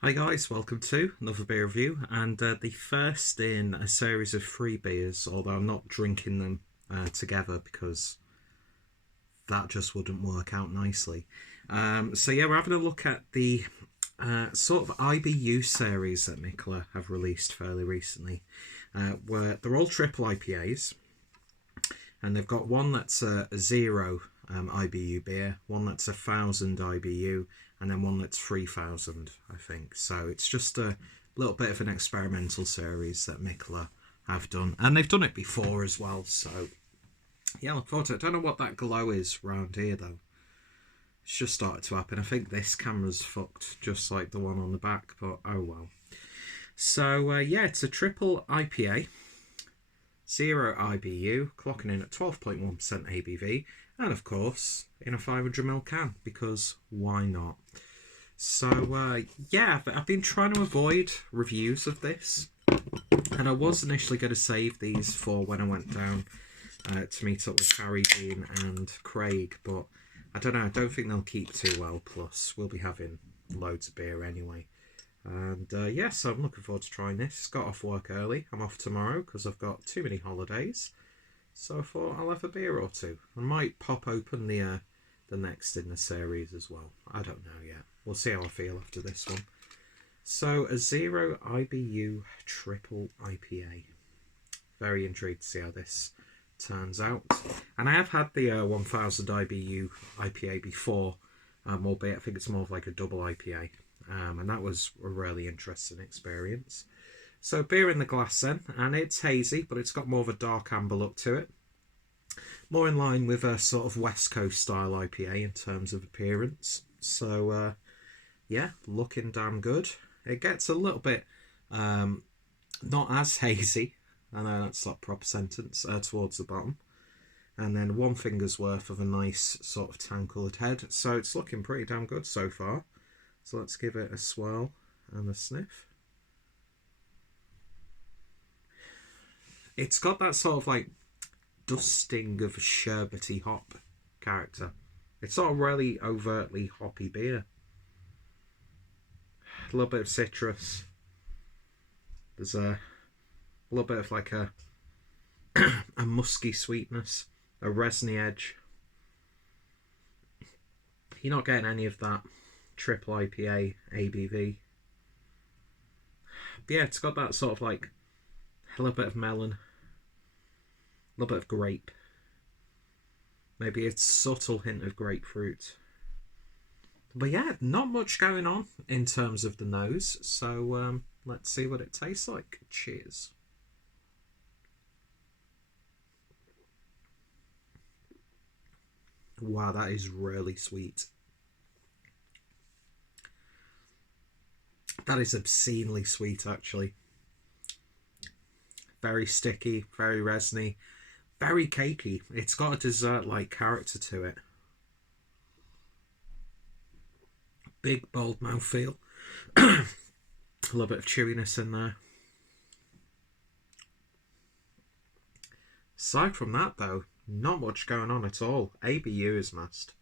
Hi guys, welcome to another beer review, and the first in a series of free beers, although I'm not drinking them together because that just wouldn't work out nicely. So yeah, we're having a look at the sort of IBU series that Mikkeller have released fairly recently, where they're all triple IPAs, and they've got one that's a zero IBU beer, one that's 1,000 IBU, and then one that's 3,000, I think. So it's just a little bit of an experimental series that Mikkeller have done, and they've done it before as well. So yeah, look forward to it. I don't know what that glow is round here though. It's just started to happen. I think this camera's fucked, just like the one on the back, but oh well. So yeah, it's a triple IPA. 0 IBU, clocking in at 12.1% ABV, and of course in a 500ml can, because why not? So yeah, I've been trying to avoid reviews of this, and I was initially going to save these for when I went down to meet up with Harry, Dean and Craig, but I don't know, I don't think they'll keep too well, plus we'll be having loads of beer anyway. And yeah, so I'm looking forward to trying this. Got off work early. I'm off tomorrow because I've got too many holidays. So I thought I'll have a beer or two. I might pop open the next in the series as well. I don't know yet. We'll see how I feel after this one. So a 0 IBU triple IPA. Very intrigued to see how this turns out. And I have had the 1,000 IBU IPA before, albeit I think it's more of like a double IPA. And that was a really interesting experience. So beer in the glass then, and it's hazy, but it's got more of a dark amber look to it. More in line with a sort of West Coast style IPA in terms of appearance. So yeah, looking damn good. It gets a little bit not as hazy. I know that's not a proper sentence, towards the bottom. And then one finger's worth of a nice sort of tan coloured head. So it's looking pretty damn good so far. So let's give it a swirl and a sniff. It's got that sort of like dusting of a sherbety hop character. It's not a really overtly hoppy beer. A little bit of citrus. There's a little bit of like a a musky sweetness, a resiny edge. You're not getting any of that triple IPA ABV. But yeah, it's got that sort of like a little bit of melon, a little bit of grape, maybe a subtle hint of grapefruit. But yeah, not much going on in terms of the nose. So let's see what it tastes like. Cheers. Wow, that is really sweet. That is obscenely sweet, actually. Very sticky, very resiny, very cakey. It's got a dessert-like character to it. Big, bold mouthfeel. A little bit of chewiness in there. Aside from that, though, not much going on at all. ABU is must.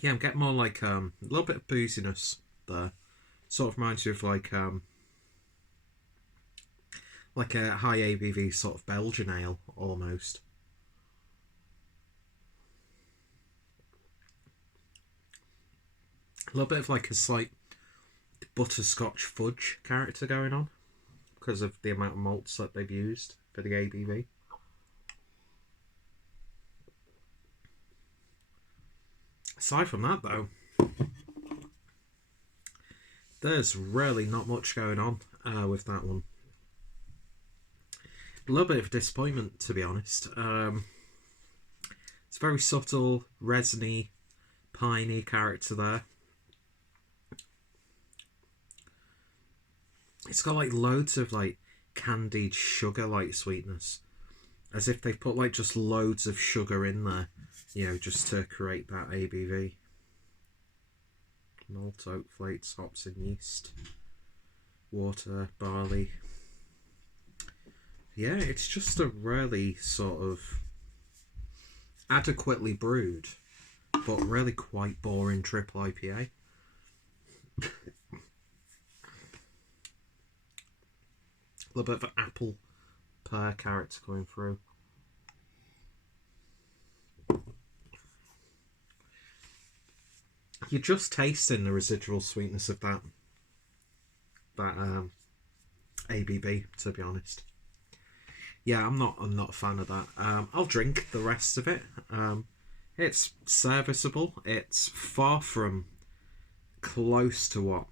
Yeah, I'm getting more like a little bit of booziness there. Sort of reminds you of like a high ABV sort of Belgian ale almost. A little bit of like a slight butterscotch fudge character going on because of the amount of malts that they've used for the ABV. Aside from that, though, there's really not much going on with that one. A little bit of disappointment, to be honest. It's very subtle, resiny, piney character there. It's got like loads of like candied sugar-like sweetness, as if they put like just loads of sugar in there, you know, just to create that ABV. Malt, oat flakes, hops and yeast, water, barley. Yeah, it's just a really sort of adequately brewed but really quite boring triple IPA. A little bit of an apple pear character going through. You're just tasting the residual sweetness of that ABB, to be honest. Yeah, I'm not a fan of that. I'll drink the rest of it. It's serviceable. It's far from close to what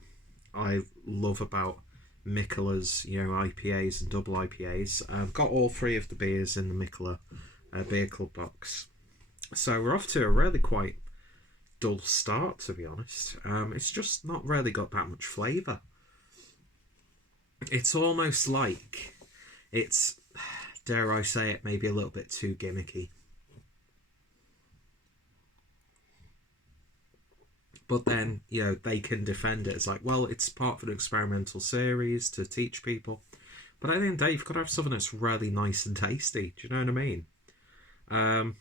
I love about Mikkeller's, IPAs and double IPAs. I've got all three of the beers in the Mikkeller Beer Club box. So we're off to a really quite dull start, to be honest. It's just not really got that much flavour. It's almost like it's, dare I say it, maybe a little bit too gimmicky. But then, they can defend it. It's like, well, it's part of an experimental series to teach people. But at the end of the day, you've got to have something that's really nice and tasty. Do you know what I mean?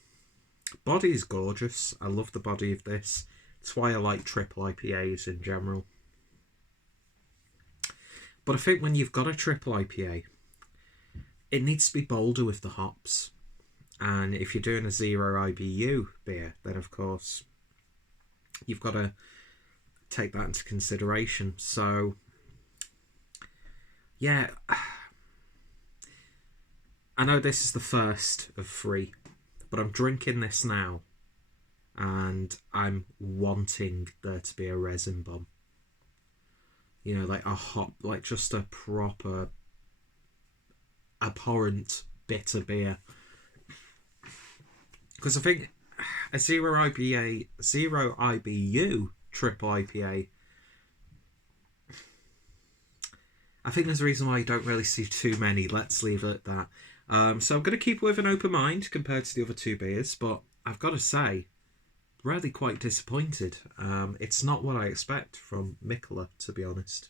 Body's gorgeous. I love the body of this. That's why I like triple IPAs in general. But I think when you've got a triple IPA, it needs to be bolder with the hops. And if you're doing a 0 IBU beer, then of course you've got to take that into consideration. So, yeah, I know this is the first of 3, but I'm drinking this now and I'm wanting there to be a resin bomb. Like a hop, like just a proper abhorrent bitter beer. Because I think a 0 IBU triple IPA, I think there's a reason why you don't really see too many. Let's leave it at that. So I'm going to keep with an open mind compared to the other 2 beers, but I've got to say, really quite disappointed. It's not what I expect from Mikkeller, to be honest.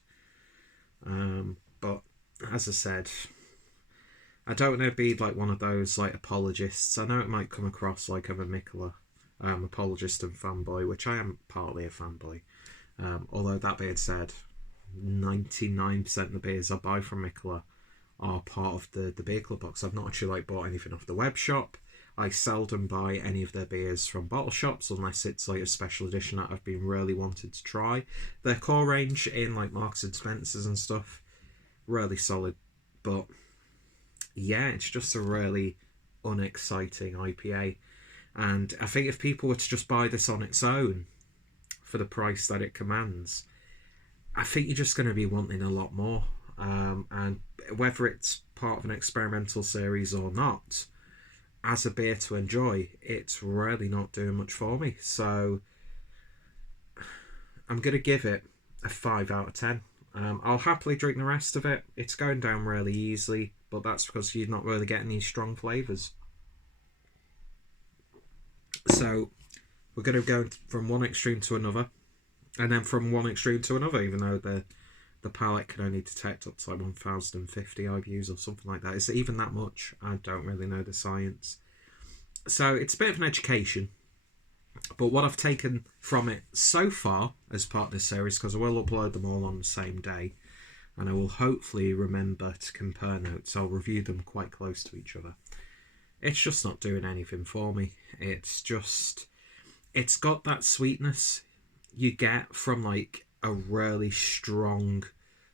But as I said, I don't want to be like one of those like apologists. I know it might come across like I'm a Mikkeller apologist and fanboy, which I am partly a fanboy. Although that being said, 99% of the beers I buy from Mikkeller are part of the beer club box. I've not actually bought anything off the web shop. I seldom buy any of their beers from bottle shops unless it's like a special edition that I've been really wanted to try. Their core range in like Marks and Spencer's and stuff, really solid. But yeah, it's just a really unexciting IPA. And I think if people were to just buy this on its own for the price that it commands, I think you're just going to be wanting a lot more. And whether it's part of an experimental series or not, as a beer to enjoy, it's really not doing much for me. So I'm going to give it a 5 out of 10. I'll happily drink the rest of it. It's going down really easily, but that's because you're not really getting these strong flavours. So we're going to go from one extreme to another, and then from one extreme to another, even though the palate can only detect up to like 1050 IBUs or something like that. Is it even that much? I don't really know the science. So it's a bit of an education. But what I've taken from it so far as part of this series, because I will upload them all on the same day, and I will hopefully remember to compare notes. I'll review them quite close to each other. It's just not doing anything for me. It's got that sweetness you get from like a really strong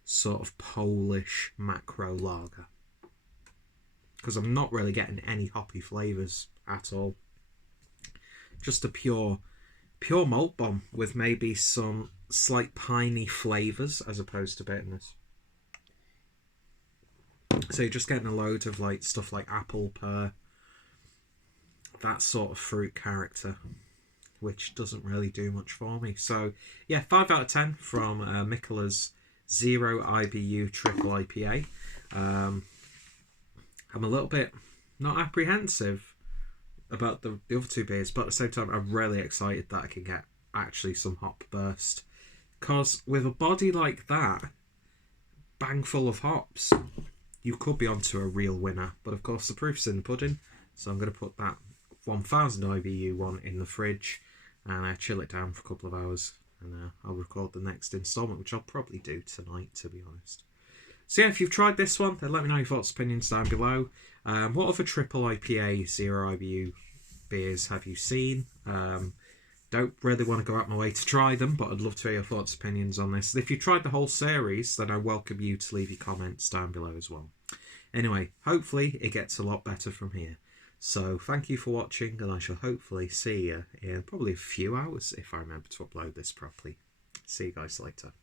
sort of Polish macro lager, because I'm not really getting any hoppy flavours at all. Just a pure malt bomb with maybe some slight piney flavours as opposed to bitterness. So you're just getting a load of like stuff like apple, pear, that sort of fruit character, which doesn't really do much for me. So yeah, 5 out of 10 from Mikkeller's 0 IBU triple IPA. I'm a little bit not apprehensive about the other 2 beers, but at the same time I'm really excited that I can get actually some hop burst, because with a body like that, bang full of hops, you could be onto a real winner. But of course the proof's in the pudding, so I'm going to put that 1000 IBU one in the fridge and chill it down for a couple of hours, and I'll record the next instalment, which I'll probably do tonight, to be honest. So yeah, if you've tried this one, then let me know your thoughts, opinions down below. What other triple IPA 0 IBU beers have you seen? Don't really want to go out my way to try them, but I'd love to hear your thoughts, opinions on this. And if you tried the whole series, then I welcome you to leave your comments down below as well. Anyway, hopefully it gets a lot better from here. So thank you for watching, and I shall hopefully see you in probably a few hours if I remember to upload this properly. See you guys later.